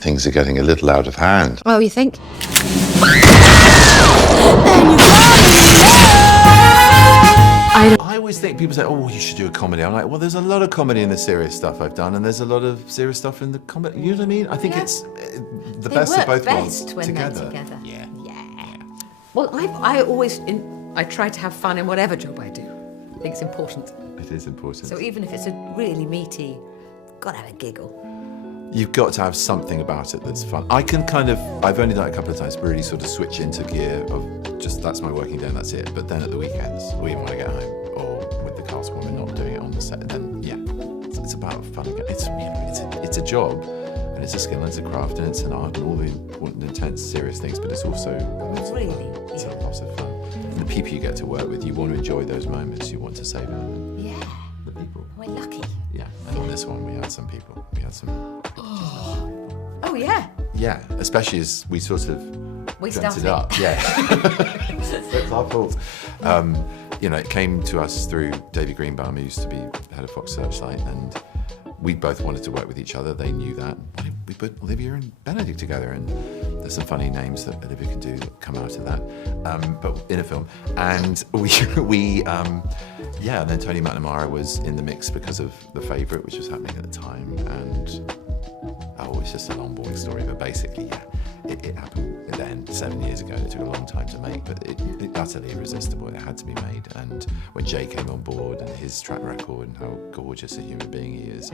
Things are getting a little out of hand. Oh, you think? I always think people say, oh, you should do a comedy. I'm like, well, there's a lot of comedy in the serious stuff I've done, and there's a lot of serious stuff in the comedy. You know what I mean? I think it's the best of both worlds together. Yeah. Well, I try to have fun in whatever job I do. I think it's important. It is important. So even if it's a really meaty, gotta have a giggle. You've got to have something about it that's fun. I've only done it a couple of times, really sort of switch into gear of just, that's my working day and that's it. But then at the weekends, or even when I get home, or with the cast when we're not doing it on the set, then yeah, it's about fun again. It's a job, and it's a skill, and it's a craft, and it's an art, and all the important, intense, serious things, but it's also it's a lot of fun. And the people you get to work with, you want to enjoy those moments, you want to savor them. Yeah. The people. We're lucky. Yeah, and on this one we had some people. We had some... Oh, yeah. Yeah, especially as we sort of dreamt it up. Yeah. It's our fault. It came to us through David Greenbaum, who used to be head of Fox Searchlight, and we both wanted to work with each other. They knew that. We put Olivia and Benedict together, and there's some funny names that Olivia can do that come out of that, but in a film. And and then Tony McNamara was in the mix because of The Favourite, which was happening at the time, and it's just a long, boring story, but basically, yeah, it happened then 7 years ago. It took a long time to make, but it utterly irresistible. It had to be made. And when Jay came on board and his track record and how gorgeous a human being he is,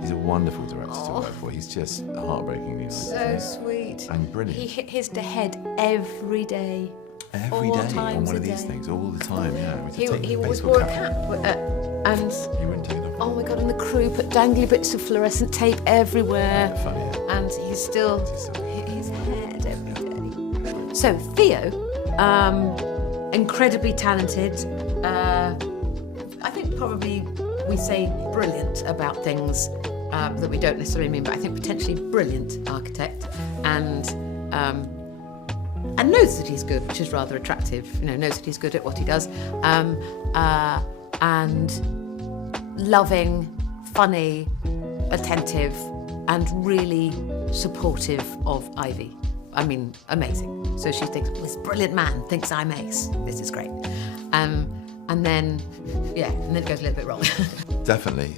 he's a wonderful director to work for. He's just heartbreakingly nice. So sweet. And brilliant. He hit his head every day. Every day on one of these things, all the time, yeah. He always wore a cap, and he wouldn't take it off. Oh my God, and the crew put dangly bits of fluorescent tape everywhere. Funny, yeah. And he still hit his head every day. So Theo, incredibly talented. I think probably we say brilliant about things that we don't necessarily mean, but I think potentially brilliant architect, and knows that he's good, which is rather attractive. Knows that he's good at what he does, and loving, funny, attentive, and really supportive of Ivy. I mean, amazing. So she thinks, this brilliant man thinks I'm ace. This is great. And then it goes a little bit wrong. Definitely.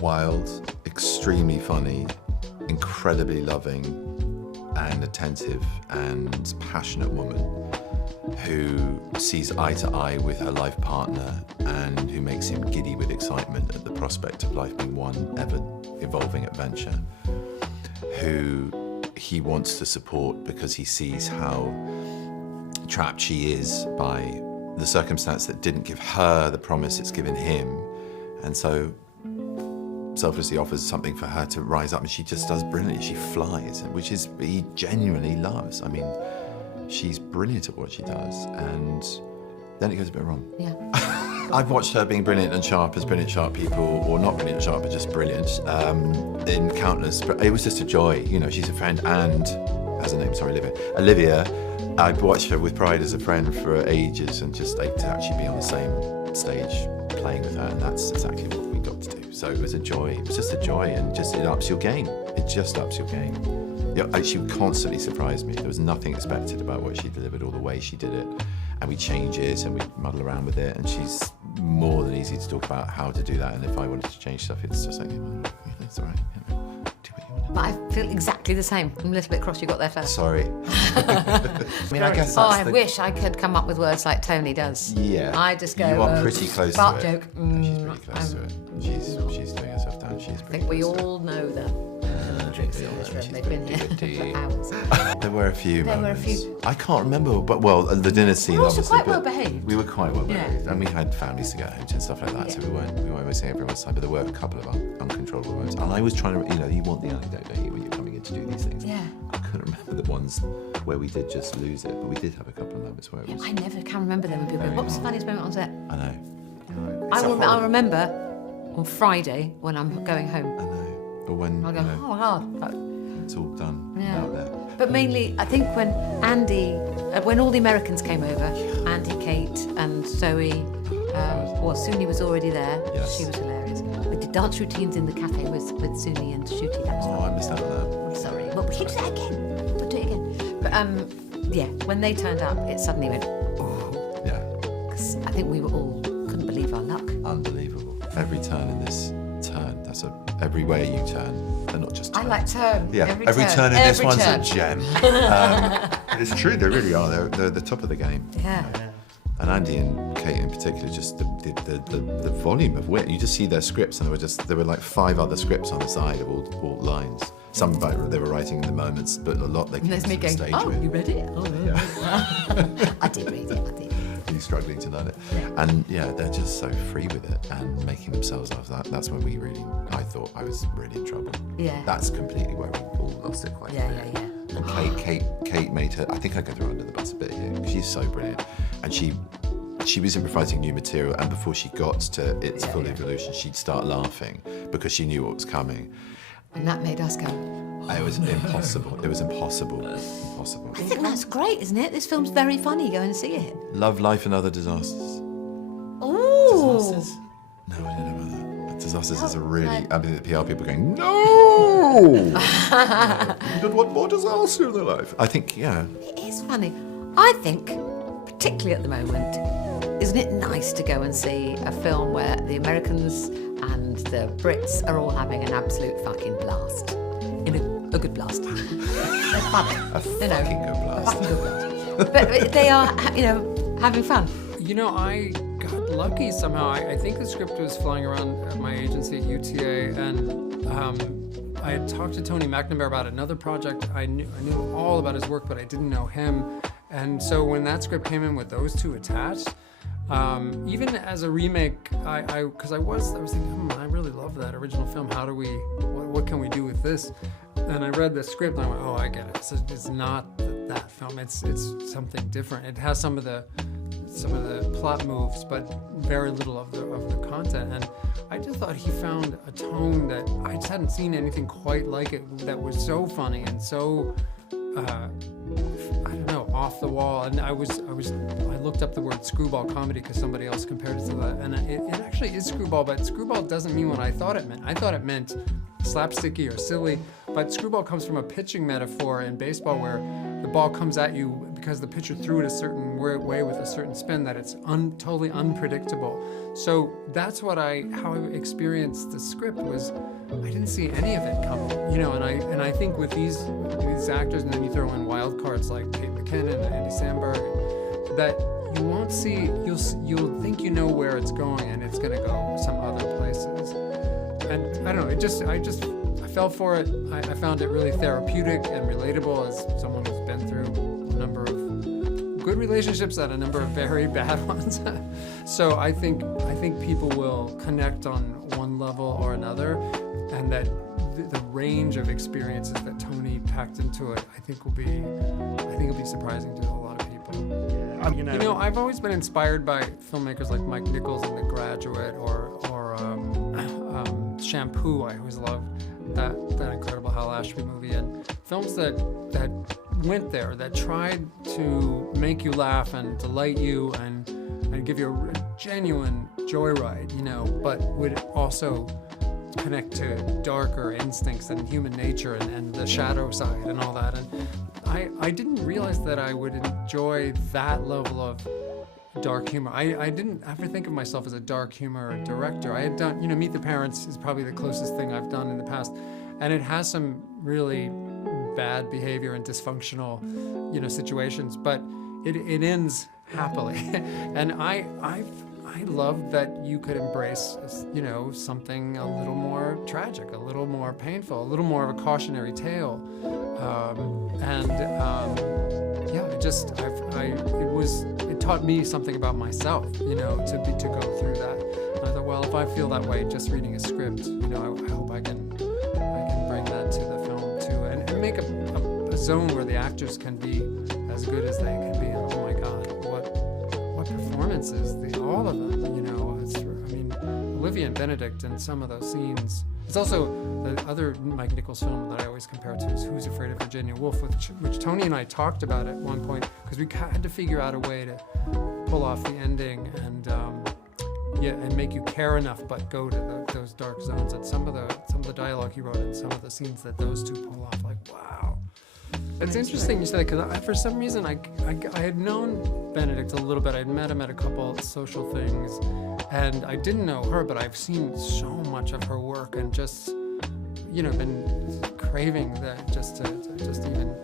Wild, extremely funny, incredibly loving, and attentive and passionate woman who sees eye to eye with her life partner and who makes him giddy with excitement at the prospect of life being one ever evolving adventure, who he wants to support because he sees how trapped she is by the circumstance that didn't give her the promise it's given him, and so selflessly offers something for her to rise up, and she just does brilliantly. She flies, which is he genuinely loves. I mean, she's brilliant at what she does, and then it goes a bit wrong. Yeah. I've watched her being brilliant and sharp as brilliant sharp people, or not brilliant and sharp, but just brilliant, in countless. But it was just a joy. She's a friend, and has a name. Sorry, Olivia. I've watched her with pride as a friend for ages, and just to actually be on the same stage playing with her, and that's exactly what we got to do. So it was a joy. It was just a joy, and it ups your game. It just ups your game. She constantly surprised me. There was nothing expected about what she delivered or the way she did it. And we change it and we muddle around with it, and she's more than easy to talk about how to do that. And if I wanted to change stuff, it's just like, it's all right. Do what you want. But I feel exactly the same. I'm a little bit cross you got there first. Sorry. I mean, I guess that's I wish I could come up with words like Tony does. Yeah. I just go, you are pretty close to fart it. joke. She's pretty close to it. She's doing herself down. She's pretty I think we close to it. all know that. They've been here for hours. There were a few moments. I can't remember, but the dinner scene. We're also obviously, quite well behaved. We were quite well behaved, Yeah. and we had families to go home to and stuff like that. So we weren't wasting everyone's time. But there were a couple of uncontrollable moments, and I was trying to, you want the anecdote, don't you, when you're coming in to do these things? Yeah. I couldn't remember the ones where we did just lose it, but we did have a couple of moments where it was. I never can remember them when people go, what was the funniest moment on set? I know. I remember on Friday when I'm going home. I know. But when I go, it's all done Yeah. out there. But mainly, I think when when all the Americans came over, Andy, Kate, and Zoe, Suni was already there. Yes. She was hilarious. We did dance routines in the cafe with Suni and Shooty. That was I missed out on that. I'm sorry. Well, we should do that again. We'll do it again. But when they turned up, it suddenly went, oh. Yeah. 'Cause I think we were all couldn't believe our luck. Unbelievable. Every turn in this turn, everywhere you turn, they're not just turns. I like turn. Yeah, every turn in this one's a gem. It's true, they really are. They're the top of the game. Yeah. And Andy and Kate in particular, just the volume of wit. You just see their scripts, and there were like 5 other scripts on the side of all lines. Some they were writing in the moments, but a lot they came There's to me the going, stage oh, with. you read it? Oh, Yeah. I did read it. He's struggling to learn it. And they're just so free with it and making themselves laugh. That's when I thought I was really in trouble. Yeah. That's completely where we all lost it quite Yeah. And Kate made her, I think I go through under the bus a bit here. She's so brilliant. And she was improvising new material, and before she got to its full evolution, she'd start laughing because she knew what was coming. And that made us go, It was impossible. It was impossible. Impossible. I think that's great, isn't it? This film's very funny. Go and see it. Love, Life and Other Disasters. Ooh. Disasters? No, I don't know about that. Disasters is a really... I mean, the PR people are going, no! You don't want more disaster in their life. I think, It is funny. I think, particularly at the moment, isn't it nice to go and see a film where the Americans and the Brits are all having an absolute fucking blast? In a good blast. They're funny. a fucking good blast. Fucking good blast. But they are, having fun. I got lucky somehow. I think the script was flying around at my agency at UTA, and I had talked to Tony McNamara about another project. I knew all about his work, but I didn't know him. And so when that script came in with those two attached, even as a remake, because I was thinking, I really love that original film. How do what can we do with this? And I read the script and I went, oh, I get it. It's not that film. It's something different. It has some of the plot moves, but very little of the content. And I just thought he found a tone that I just hadn't seen anything quite like it. That was so funny and so. I don't know, off the wall. And I looked up the word screwball comedy because somebody else compared it to that, and it actually is screwball, but screwball doesn't mean what I thought it meant. I thought it meant slapsticky or silly, but screwball comes from a pitching metaphor in baseball where the ball comes at you because the pitcher threw it a certain way with a certain spin that it's totally unpredictable. So that's how I experienced the script was I didn't see any of it coming, and I think with these actors, and then you throw in wild cards like Kate McKinnon and Andy Samberg, that you won't see, you'll think you know where it's going and it's gonna go some other places. And I don't know, I fell for it. I found it really therapeutic and relatable as someone who's been through a number of good relationships and a number of very bad ones. So I think people will connect on one level or another, and that the range of experiences that Tony packed into it, I think will be surprising to a lot of people. I've always been inspired by filmmakers like Mike Nichols in The Graduate or Shampoo. I always loved that incredible Hal Ashby movie, and films that went there, that tried to make you laugh and delight you and give you a genuine joyride, but would also connect to darker instincts and human nature and the shadow side and all that. And I didn't realize that I would enjoy that level of dark humor. I didn't ever think of myself as a dark humor director. I had done, Meet the Parents is probably the closest thing I've done in the past. And it has some really bad behavior and dysfunctional, situations, but it ends happily. And I love that you could embrace, something a little more tragic, a little more painful, a little more of a cautionary tale. It taught me something about myself, to go through that. And I thought, well, if I feel that way just reading a script, I hope I can bring that to the film too, and make a zone where the actors can be as good as they can be. And oh my God, what performances! All of them. You know, Olivia and Benedict in some of those scenes. It's also the other Mike Nichols film that I always compare to is Who's Afraid of Virginia Woolf, which Tony and I talked about at one point because we had to figure out a way to pull off the ending and make you care enough, but go to those dark zones. And some of the dialogue he wrote and some of the scenes that those two pull off, like wow. It's interesting you say that because for some reason I had known Benedict a little bit. I'd met him at a couple social things, and I didn't know her, but I've seen so much of her work and just, you know, been craving that just even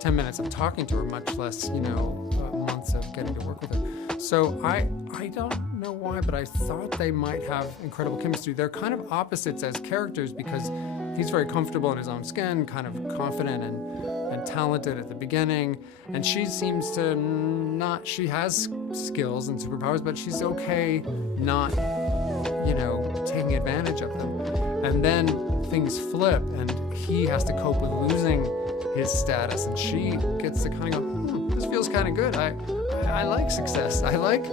10 minutes of talking to her, much less, you know, months of getting to work with her. So I don't know why, but I thought they might have incredible chemistry. They're kind of opposites as characters because he's very comfortable in his own skin, kind of confident and talented at the beginning, and she seems to not. She has skills and superpowers, but she's okay not, you know, taking advantage of them. And then things flip, and he has to cope with losing his status, and she gets to kind of go, this feels kind of good. I like success. I like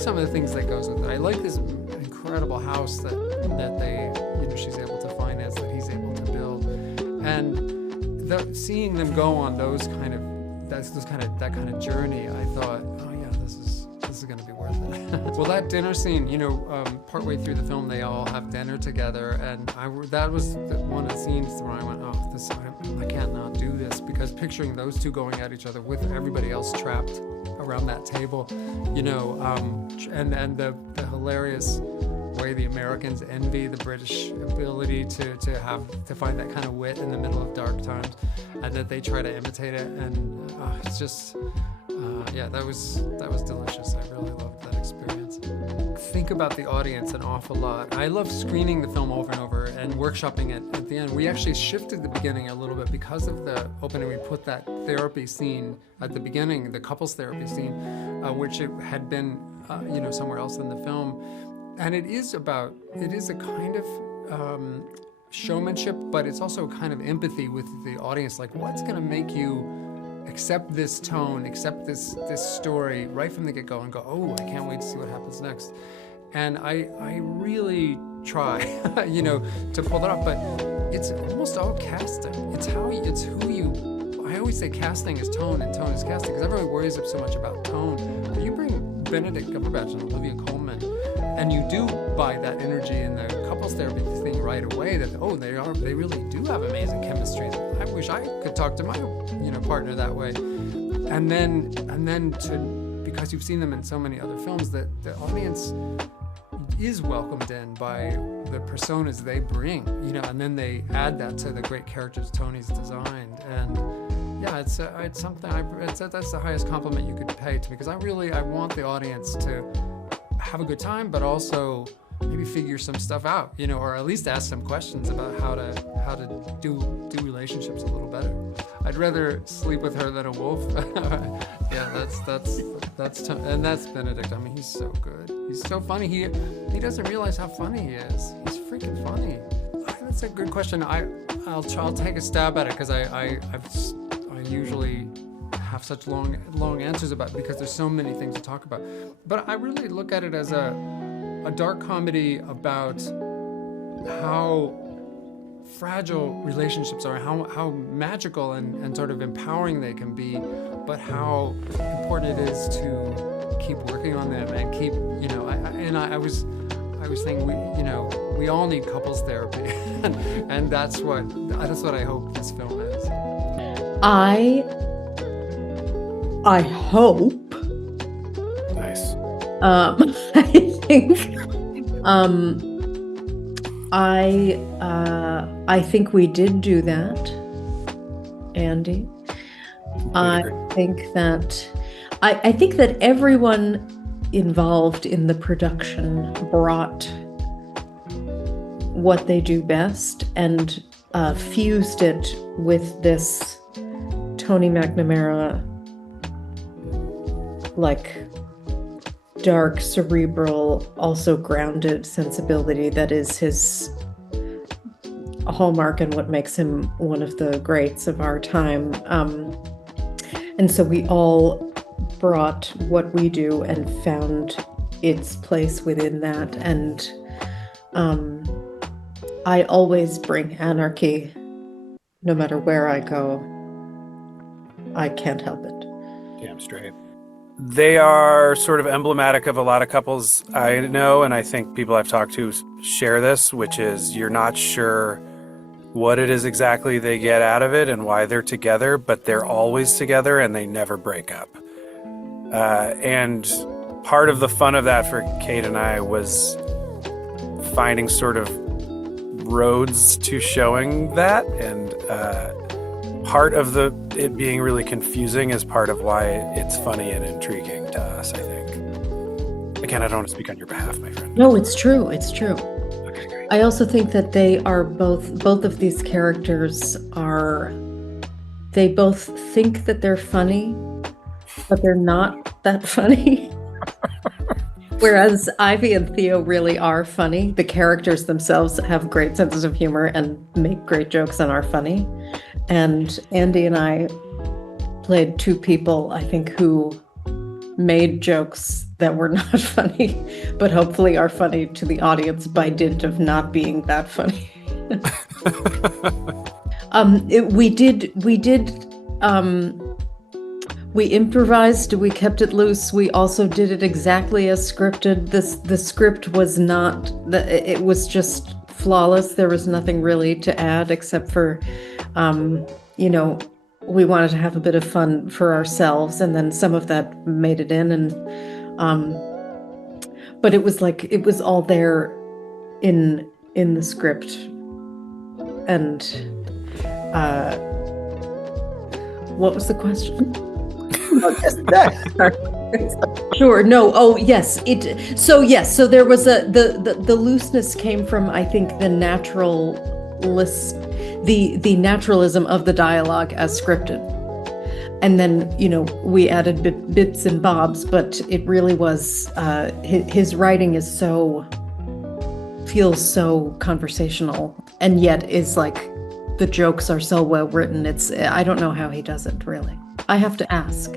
some of the things that goes with it. I like this incredible house that they, you know, she's able to finance, that he's able to build, and seeing them go on that kind of journey, I thought, oh yeah, this is going to be worth it. Well, that dinner scene, you know, partway through the film, they all have dinner together, and that was one of the scenes where I went, oh, I can't not do this, because picturing those two going at each other with everybody else trapped around that table, you know, and the hilarious way the Americans envy the British ability to find that kind of wit in the middle of dark times, and that they try to imitate it, and it's just that was delicious. I really loved that experience. Think about the audience an awful lot. I love screening the film over and over and workshopping it at the end. We actually shifted the beginning a little bit because of the opening. We put that therapy scene at the beginning, the couples therapy scene, which it had been somewhere else in the film. And it is a kind of showmanship, but it's also a kind of empathy with the audience. Like, what's going to make you accept this tone, accept this story right from the get-go and go, oh, I can't wait to see what happens next. And I really try, to pull that off, but it's almost all casting. It's who you, I always say casting is tone and tone is casting, because everyone worries so much about tone. But you bring Benedict Cumberbatch and Olivia Colman, and you do buy that energy in the couples therapy thing right away, that they really do have amazing chemistry. I wish I could talk to my partner that way. And then because you've seen them in so many other films, that the audience is welcomed in by the personas they bring, and then they add that to the great characters Tony's designed. And yeah, it's something that's the highest compliment you could pay to me, because I want the audience to have a good time, but also maybe figure some stuff out, or at least ask some questions about how to do relationships a little better. I'd rather sleep with her than a wolf. Yeah, and that's Benedict. I mean, he's so good. He's so funny. He doesn't realize how funny he is. He's freaking funny. That's a good question. I'll take a stab at it, because I usually have such long answers about it, because there's so many things to talk about. But I really look at it as a dark comedy about how fragile relationships are, how magical and sort of empowering they can be, but how important it is to keep working on them and keep, I was saying we all need couples therapy, and that's what I hope this film is. I hope. Nice. I think. I think we did do that, Andy. I think that everyone involved in the production brought what they do best and fused it with this Tony McNamara, like, dark, cerebral, also grounded sensibility that is his a hallmark and what makes him one of the greats of our time. And so we all brought what we do and found its place within that. And I always bring anarchy, no matter where I go. I can't help it. Damn straight. They are sort of emblematic of a lot of couples I know, and I think people I've talked to share this, which is you're not sure what it is exactly they get out of it and why they're together, but they're always together and they never break up. And part of the fun of that for Kate and I was finding sort of roads to showing that, and part of it being really confusing is part of why it's funny and intriguing to us, I think. Again, I don't want to speak on your behalf, my friend. No, it's true. It's true. Okay, great. I also think that they are both of these characters they both think that they're funny, but they're not that funny. Whereas Ivy and Theo really are funny. The characters themselves have great senses of humor and make great jokes and are funny. And Andy and I played two people, I think, who made jokes that were not funny, but hopefully are funny to the audience by dint of not being that funny. We improvised, we kept it loose. We also did it exactly as scripted. The script was not, it was just flawless. There was nothing really to add except for, we wanted to have a bit of fun for ourselves, and then some of that made it in. And, but it was all there in the script. And, what was the question? Sure. No. Oh, yes. So there was the looseness came from, I think, the naturalism of the dialogue as scripted, and then we added bits and bobs, but it really was his writing feels so conversational, and yet is like the jokes are so well written. I don't know how he does it, really. I have to ask.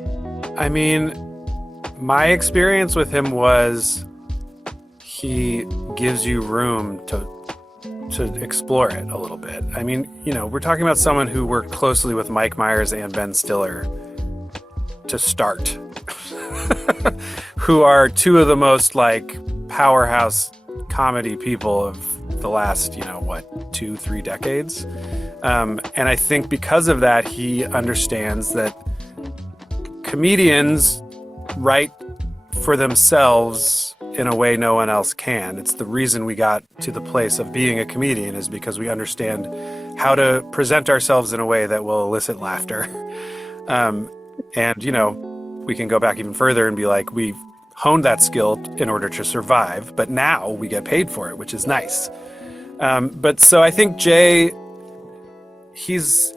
I mean, my experience with him was he gives you room to explore it a little bit. I mean, we're talking about someone who worked closely with Mike Myers and Ben Stiller to start, who are two of the most powerhouse comedy people of the last, 2-3 decades. And I think because of that, he understands that comedians write for themselves in a way no one else can. It's the reason we got to the place of being a comedian, is because we understand how to present ourselves in a way that will elicit laughter. And, we can go back even further and be like, we've honed that skill in order to survive, but now we get paid for it, which is nice. But so I think Jay, he's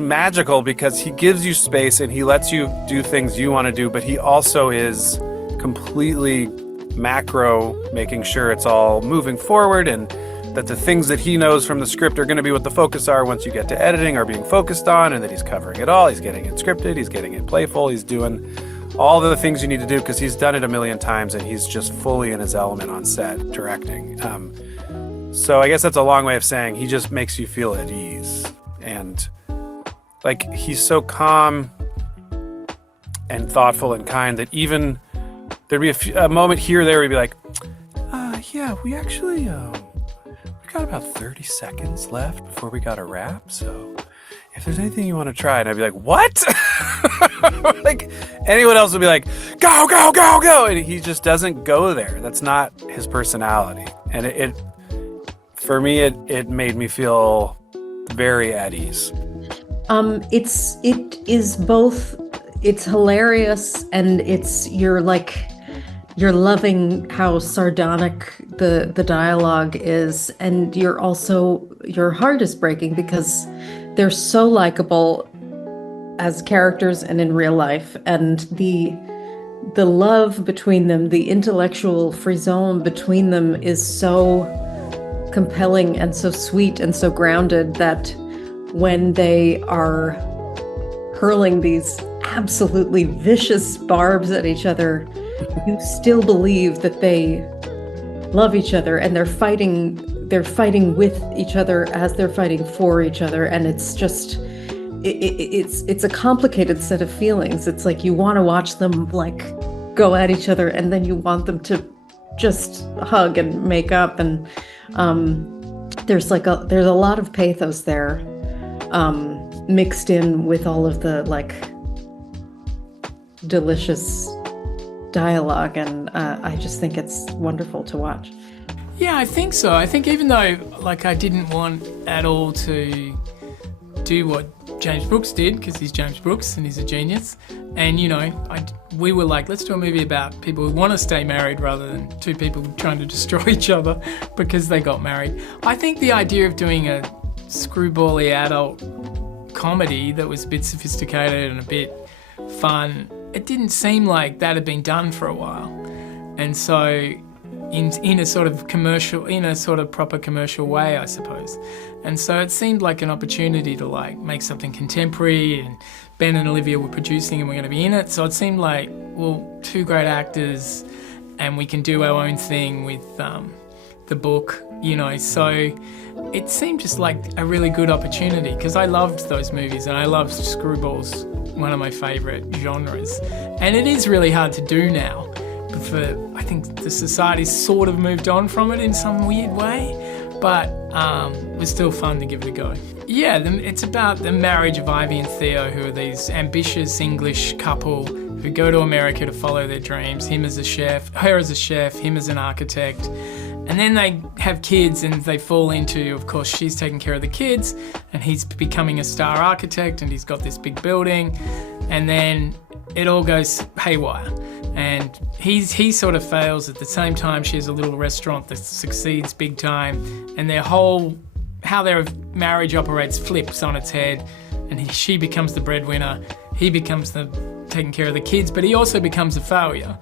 magical because he gives you space and he lets you do things you want to do, but he also is completely macro, making sure it's all moving forward, and that the things that he knows from the script are going to be what the focus are once you get to editing are being focused on, and that he's covering it all. He's getting it scripted, he's getting it playful, he's doing all the things you need to do because he's done it a million times and he's just fully in his element on set directing. So I guess that's a long way of saying he just makes you feel at ease. And he's so calm and thoughtful and kind that even there'd be a moment here or there where he'd be like, yeah, we actually, we got about 30 seconds left before we got a wrap. So if there's anything you want to try, and I'd be like, what? Anyone else would be like, go, go, go, go. And he just doesn't go there. That's not his personality. And it for me, it made me feel very at ease. It is both, it's hilarious, and you're loving how sardonic the dialogue is, and your heart is breaking because they're so likable as characters and in real life, and the love between them, the intellectual frisson between them is so compelling and so sweet and so grounded that when they are hurling these absolutely vicious barbs at each other, you still believe that they love each other and they're fighting with each other as they're fighting for each other. And it's just, it's a complicated set of feelings. It's like you want to watch them like go at each other, and then you want them to just hug and make up. And there's a lot of pathos there, mixed in with all of the like delicious dialogue, and I just think it's wonderful to watch. Yeah, I think so. I think even though like I didn't want at all to do what James Brooks did, because he's James Brooks and he's a genius, and you know, we were like, let's do a movie about people who want to stay married rather than two people trying to destroy each other because they got married. I think the idea of doing a screwbally adult comedy that was a bit sophisticated and a bit fun, it didn't seem like that had been done for a while. And so in a sort of commercial, in a sort of proper commercial way, I suppose. And so it seemed like an opportunity to like make something contemporary, and Ben and Olivia were producing and we're going to be in it. So it seemed like, well, two great actors and we can do our own thing with the book, you know. So it seemed just like a really good opportunity, because I loved those movies and I loved screwballs, one of my favourite genres. And it is really hard to do now. I think the society's sort of moved on from it in some weird way, but it was still fun to give it a go. Yeah, it's about the marriage of Ivy and Theo, who are these ambitious English couple who go to America to follow their dreams. Him as a chef, her as a chef, him as an architect. And then they have kids and they fall into, of course, she's taking care of the kids and he's becoming a star architect and he's got this big building, and then it all goes haywire. And he sort of fails. At the same time, she has a little restaurant that succeeds big time, and how their marriage operates flips on its head, and she becomes the breadwinner, he becomes taking care of the kids, but he also becomes a failure.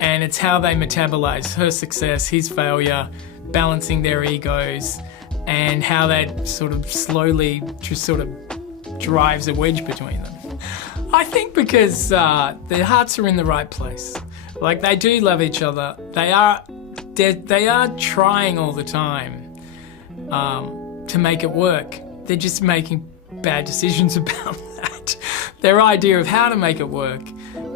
And it's how they metabolize her success, his failure, balancing their egos, and how that sort of slowly just sort of drives a wedge between them. I think because their hearts are in the right place. Like, they do love each other. They are trying all the time to make it work. They're just making bad decisions about that. Their idea of how to make it work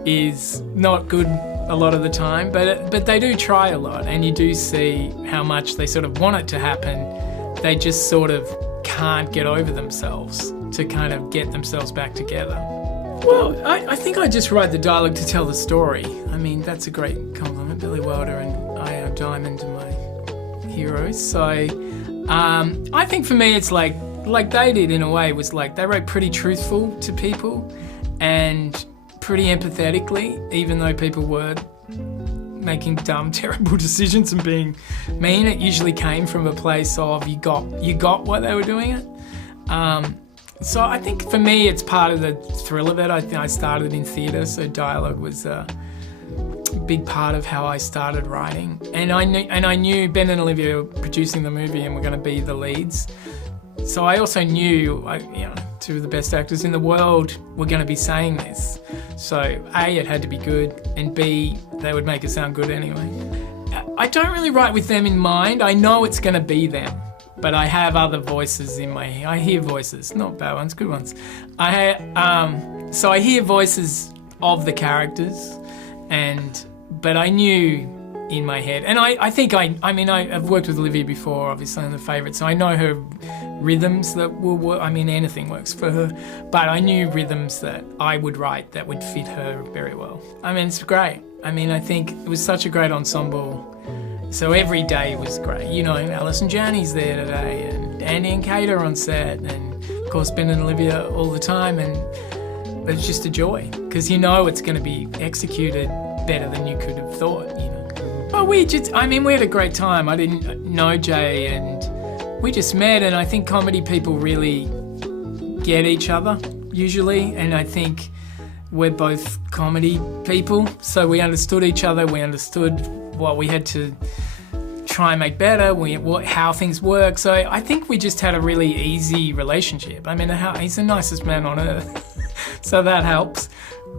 is not good a lot of the time, but they do try a lot, and you do see how much they sort of want it to happen. They just sort of can't get over themselves to kind of get themselves back together. Well, I think I just write the dialogue to tell the story. I mean, that's a great compliment. Billy Wilder and I.O. Diamond are my heroes. So I think for me it's like they did in a way, was like they wrote pretty truthful to people and pretty empathetically, even though people were making dumb, terrible decisions and being mean. It usually came from a place of you got why they were doing it. So I think for me it's part of the thrill of it. I started in theatre, so dialogue was a big part of how I started writing. And I knew Ben and Olivia were producing the movie and were going to be the leads. So I also knew, two of the best actors in the world were going to be saying this. So A, it had to be good, and B, they would make it sound good anyway. I don't really write with them in mind. I know it's going to be them. But I have other voices in I hear voices, not bad ones, good ones. So I hear voices of the characters, but I knew in my head, and I think I've worked with Olivia before, obviously, on The Favourite, so I know her rhythms that will work. I mean, anything works for her, but I knew rhythms that I would write that would fit her very well. I mean, it's great. I mean, I think it was such a great ensemble. So every day was great. You know, Alison Janney's there today, and Andy and Kate are on set, and of course Ben and Olivia all the time, and it's just a joy, because you know it's going to be executed better than you could have thought, you know. But we had a great time. I didn't know Jay, and we just met, and I think comedy people really get each other, usually, and I think we're both comedy people, so we understood each other, we understood what we had to try and make better, how things work. So I think we just had a really easy relationship. I mean, he's the nicest man on earth, so that helps.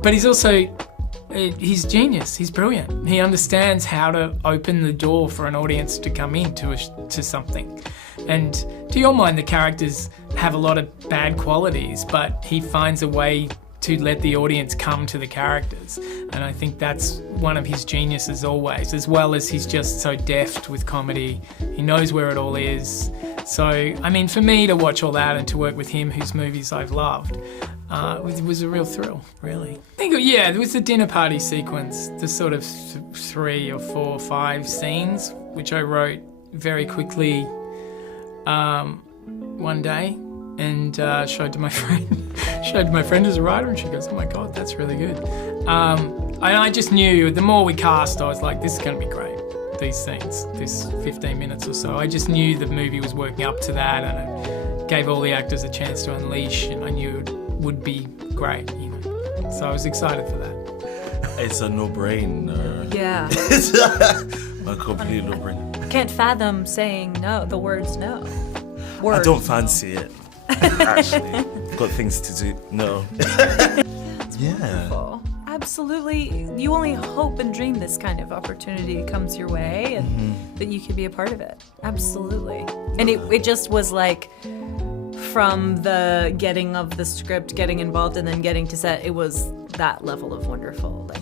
But he's genius. He's brilliant. He understands how to open the door for an audience to come into to something. And to your mind, the characters have a lot of bad qualities, but he finds a way to let the audience come to the characters. And I think that's one of his geniuses always, as well as he's just so deft with comedy. He knows where it all is. So, I mean, for me to watch all that and to work with him, whose movies I've loved, it was a real thrill, really. I think, there was the dinner party sequence, the sort of 3 or 4 or 5 scenes, which I wrote very quickly one day and showed to my friend who's a writer, and she goes, "Oh my God, that's really good." And I just knew the more we cast, I was like, this is going to be great. These scenes, this 15 minutes or so, I just knew the movie was working up to that, and it gave all the actors a chance to unleash, and I knew it would be great, you know. So I was excited for that. It's a no-brainer. Yeah. It's a complete no-brainer. Can't fathom saying no, the words no. I don't fancy it, actually. Got things to do. No. Wonderful. Absolutely. You only hope and dream this kind of opportunity comes your way and that you can be a part of it. Absolutely. And it just was like, from the getting of the script, getting involved, and then getting to set, it was that level of wonderful, like,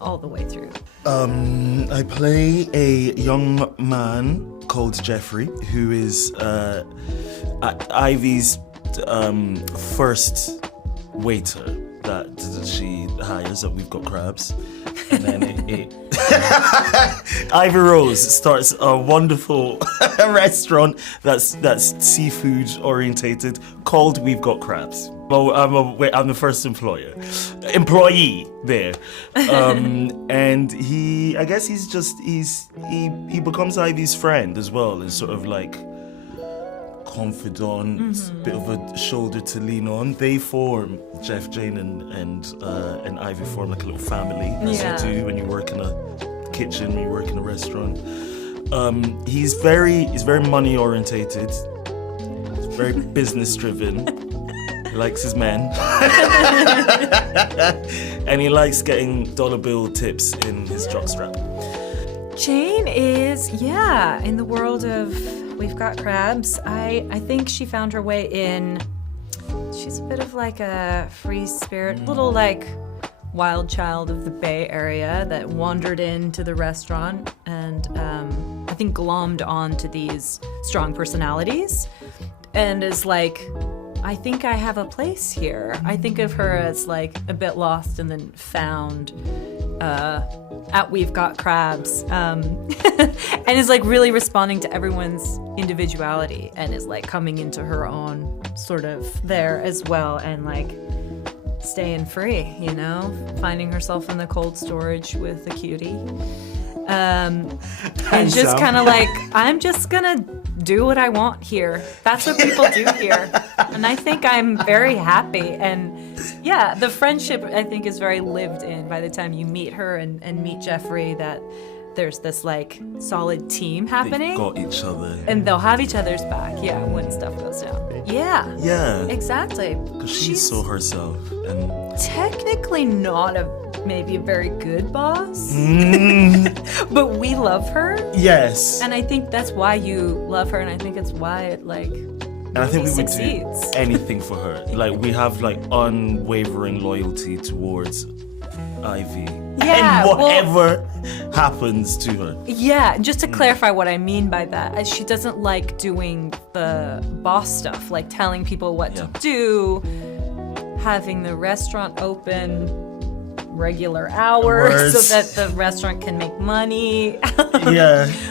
all the way through. I play a young man called Jeffrey, who is Ivy's first waiter that she hires at We've Got Crabs. And then Ivy Rose starts a wonderful restaurant that's seafood orientated called We've Got Crabs. Well, I'm the first employee there, and he becomes Ivy's friend as well, as sort of like confidant, bit of a shoulder to lean on. They form, Jeff, Jane, and Ivy form like a little family, as you do when you work in a kitchen, when you work in a restaurant. He's very money orientated. He's very business driven. He likes his men. And he likes getting dollar bill tips in his jockstrap. Jane is, in the world of We've Got Crabs. I think she found her way in. She's a bit of like a free spirit, little like wild child of the Bay Area that wandered into the restaurant and I think glommed onto these strong personalities and is like, I think I have a place here. I think of her as like a bit lost and then found at We've Got Crabs, and is like really responding to everyone's individuality and is like coming into her own sort of there as well and like staying free, you know, finding herself in the cold storage with the cutie. And just kind of like, I'm just gonna do what I want here. That's what people do here. And I think I'm very happy. And the friendship I think is very lived in by the time you meet her and meet Jeffrey, that there's this like solid team happening. They've got each other. And they'll have each other's back, when stuff goes down. Yeah. Exactly. Because she's so herself. And technically not maybe a very good boss, but we love her. Yes. And I think that's why you love her, and I think it's why it like and I think we would do anything for her. Like we have like unwavering loyalty towards Ivy. Yeah. And whatever happens to her. Yeah, just to clarify what I mean by that, she doesn't like doing the boss stuff, like telling people what to do, having the restaurant open regular hours so that the restaurant can make money.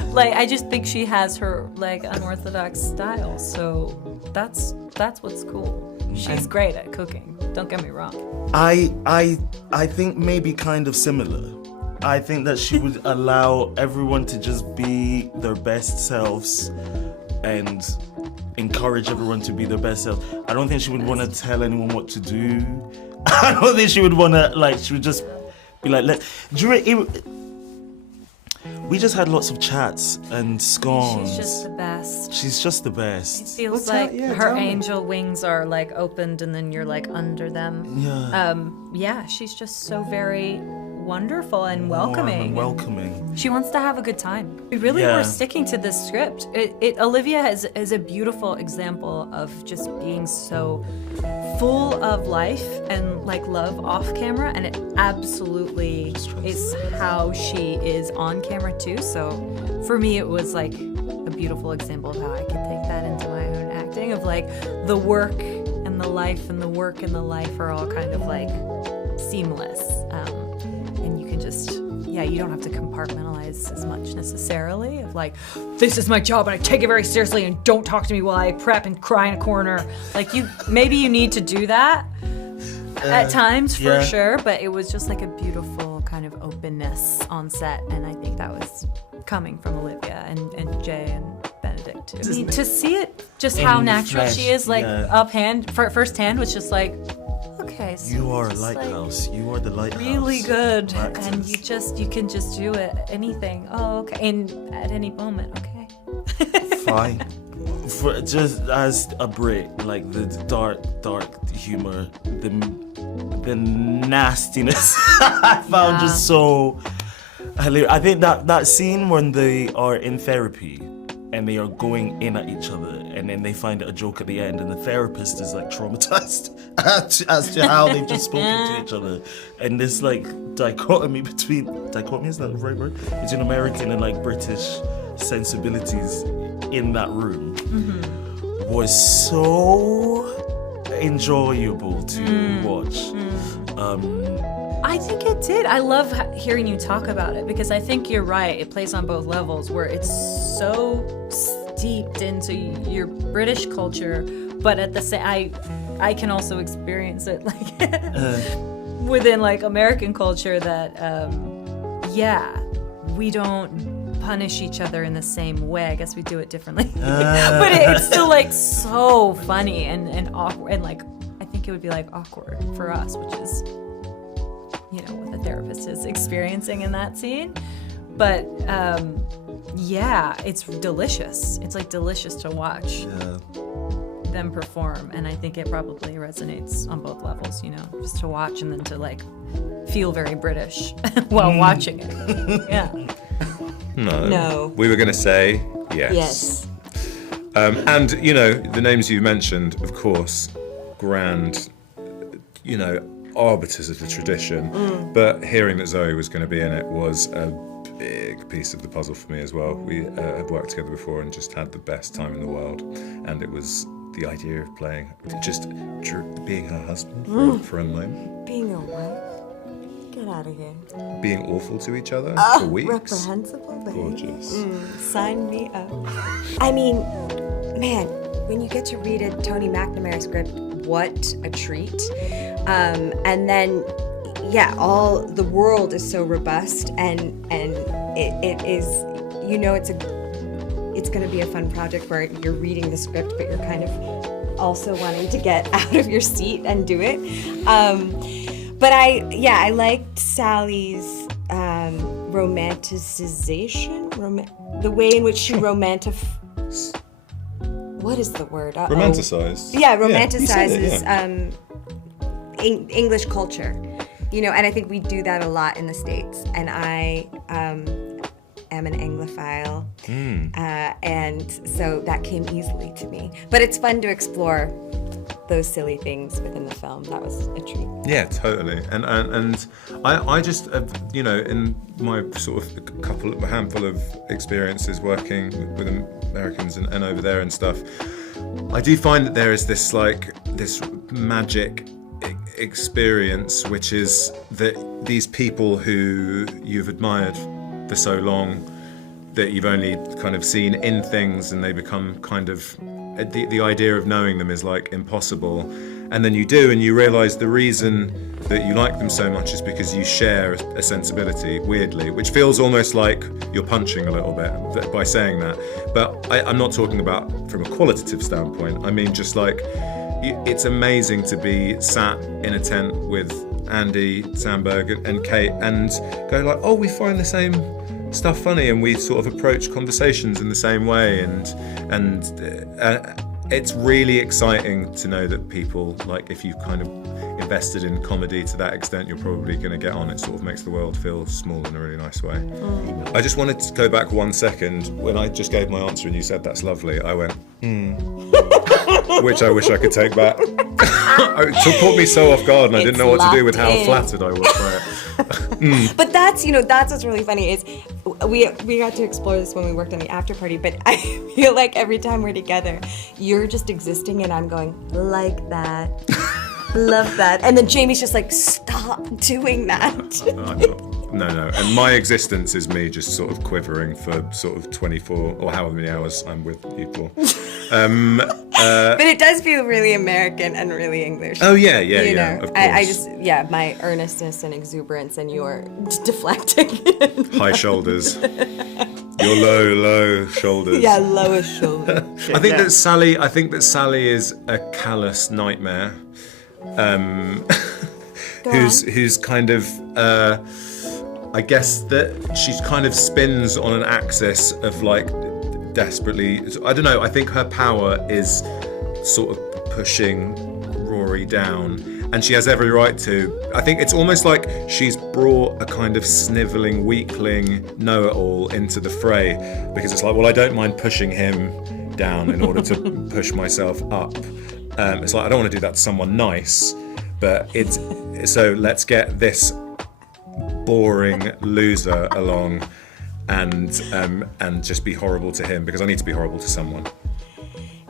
Like I just think she has her like unorthodox style, so that's what's cool. She's great at cooking, don't get me wrong. I think maybe kind of similar. I think that she would allow everyone to just be their best selves and encourage everyone to be their best self. I don't think she would want to tell anyone what to do. I don't think she would want to, like, she would just be like, we just had lots of chats and scones. She's just the best. She's just the It best. feels Well, like tell her me. angel wings are like opened and then you're like under them. Yeah. She's just so very wonderful and Warm welcoming. and welcoming. She wants to have a good time. We really Yeah. were sticking to this script. Olivia is a beautiful example of just being so full of life and like love off camera, and it absolutely is how she is on camera too. So for me, it was like a beautiful example of how I could take that into my own acting of like the work and the life and the work and the life are all kind of like seamless. And you can just, you don't have to compartmentalize as much necessarily of like, this is my job and I take it very seriously and don't talk to me while I prep and cry in a corner. Like maybe you need to do that at times for sure, but it was just like a beautiful kind of openness on set, and I think that was coming from Olivia and Jay and Benedict too. I mean, to see it, just how In the natural flesh, she is, like first hand was just like, okay, so You are a it's, like, lighthouse. You are the lighthouse. really good, Practice. and you can just do it, anything. Oh, okay, and at any moment, okay. Fine. For just as a break, like the dark humor, the nastiness I found just so hilarious. I think that scene when they are in therapy and they are going in at each other and then they find a joke at the end and the therapist is like traumatized as to how they've just spoken to each other, and this like dichotomy, is that the right word? Between American and like British sensibilities in that room was so enjoyable to watch. I think it did. I love hearing you talk about it because I think you're right. It plays on both levels where it's so steeped into your British culture, but at the same, I can also experience it like within like American culture that we don't punish each other in the same way. I guess we do it differently, but it's still like so funny and awkward, and like I think it would be like awkward for us, which is what the therapist is experiencing in that scene. But it's delicious. It's like delicious to watch them perform, and I think it probably resonates on both levels, just to watch and then to like feel very British while watching it. Yeah. No. We were going to say yes. And, the names you mentioned, of course, grand, arbiters of the tradition. But hearing that Zoe was going to be in it was a big piece of the puzzle for me as well. We have worked together before and just had the best time in the world. And it was the idea of playing, just being her husband for a moment. Being a wife? Get out of here. Being awful to each other for weeks. Reprehensible behavior. Gorgeous. Sign me up. I mean, man, when you get to read a Tony McNamara script, what a treat. And then, all the world is so robust, and it is, it's going to be a fun project where you're reading the script, but you're kind of also wanting to get out of your seat and do it. But I liked Sally's romanticization, the way in which she what is the word? Romanticized. Yeah, you said it, romanticizes English culture, and I think we do that a lot in the States. And I am an Anglophile, and so that came easily to me. But it's fun to explore those silly things within the film. That was a treat. Yeah, totally. And I just, in my sort of handful of experiences working with Americans and over there and stuff, I do find that there is this magic experience, which is that these people who you've admired for so long, that you've only kind of seen in things, and they become kind of the idea of knowing them is like impossible, and then you do, and you realise the reason that you like them so much is because you share a sensibility, weirdly, which feels almost like you're punching a little bit by saying that. But I'm not talking about from a qualitative standpoint. I mean just like it's amazing to be sat in a tent with Andy Samberg and Kate and go like, oh, we find the same stuff funny, and we sort of approach conversations in the same way, and it's really exciting to know that people, like, if you've kind of invested in comedy to that extent, you're probably going to get on. It sort of makes the world feel small in a really nice way. I just wanted to go back 1 second. When I just gave my answer and you said that's lovely, I went, which I wish I could take back. It caught me so off guard, and I didn't know what to do with how flattered I was by it. But that's what's really funny is we got to explore this when we worked on the after party, but I feel like every time we're together, you're just existing and I'm going, like that. Love that. And then Jamie's just like, stop doing that. No. And my existence is me just sort of quivering for sort of 24 or however many hours I'm with people. But it does feel really American and really English. Oh, yeah, you know? of course. I just, my earnestness and exuberance and your deflecting. High shoulders. Your low shoulders. Yeah, lowest shoulder. I think that Sally is a callous nightmare. Who's kind of I guess that she's kind of spins on an axis of like desperately, I don't know, I think her power is sort of pushing Rory down, and she has every right to. I think it's almost like she's brought a kind of snivelling weakling know-it-all into the fray, because it's like, well, I don't mind pushing him down in order to push myself up. It's like, I don't want to do that to someone nice, but so let's get this boring loser along and just be horrible to him, because I need to be horrible to someone.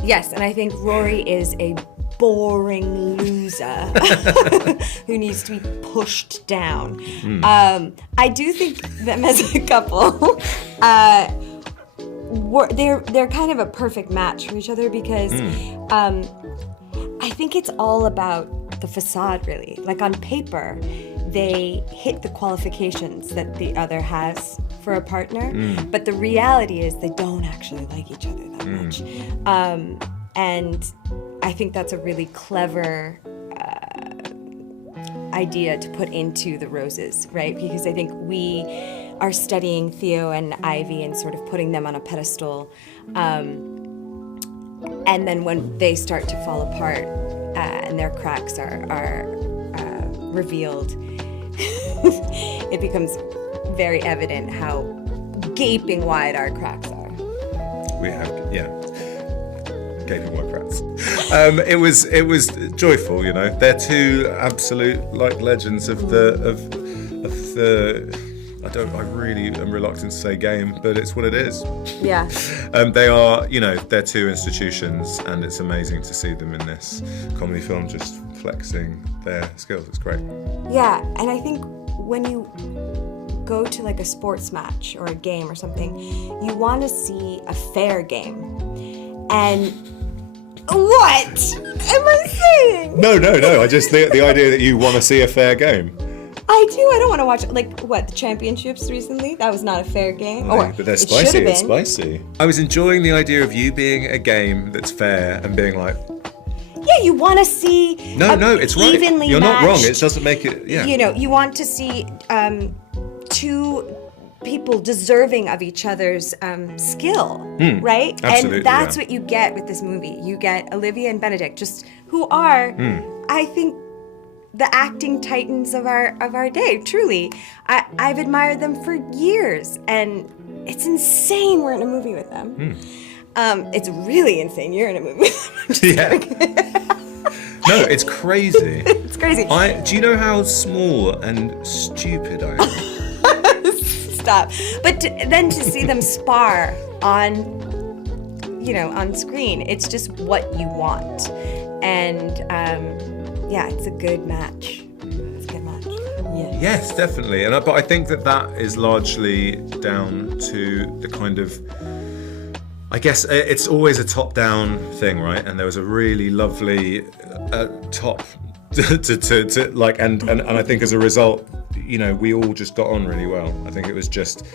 Yes, and I think Rory is a boring loser who needs to be pushed down. I do think them as a couple, they're kind of a perfect match for each other, because I think it's all about the facade, really. Like, on paper, they hit the qualifications that the other has for a partner, but the reality is they don't actually like each other that much. And I think that's a really clever idea to put into the roses, right? Because I think we are studying Theo and Ivy and sort of putting them on a pedestal. And then when they start to fall apart and their cracks are revealed, it becomes very evident how gaping wide our cracks are. We have, gaping wide cracks. It was joyful, you know. They're two absolute like legends of the. I really am reluctant to say game, but it's what it is. Yeah. They are, they're two institutions, and it's amazing to see them in this comedy film just flexing their skills. It's great. Yeah, and I think when you go to like a sports match or a game or something, you want to see a fair game. And what am I saying? No. I just the idea that you want to see a fair game. I do. I don't want to watch the championships recently. That was not a fair game. No, but they're spicy. It's spicy. I was enjoying the idea of you being a game that's fair and being like, yeah, you want to see. No, it's right. Evenly You're matched, not wrong. It doesn't make it. Yeah. You want to see two people deserving of each other's skill, right? Absolutely, and that's what you get with this movie. You get Olivia and Benedict, just who are, I think, the acting titans of our day. Truly, I've admired them for years, and it's insane we're in a movie with them. It's really insane you're in a movie with them. Yeah. No, it's crazy. It's crazy. Do you know how small and stupid I am? Stop. But then to see them spar on screen, it's just what you want. And it's a good match. It's a good match. Yeah. Yes, definitely. But I think that is largely down to the kind of, I guess it's always a top-down thing, right? And there was a really lovely top to like, and I think as a result, we all just got on really well. I think it was just,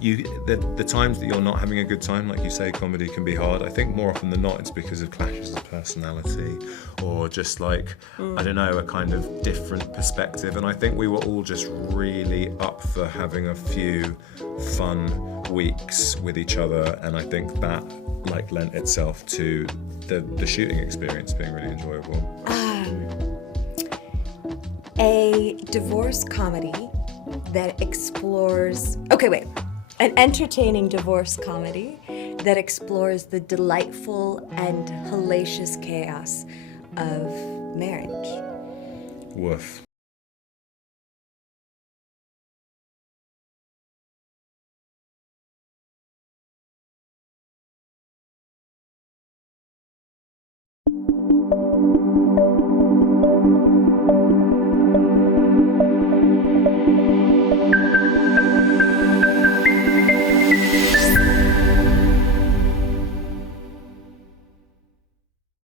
the times that you're not having a good time, like you say, comedy can be hard. I think more often than not it's because of clashes of personality, or just like, I don't know, a kind of different perspective. And I think we were all just really up for having a few fun weeks with each other, and I think that like lent itself to the shooting experience being really enjoyable. A divorce comedy that explores, an entertaining divorce comedy that explores the delightful and hellacious chaos of marriage. Woof.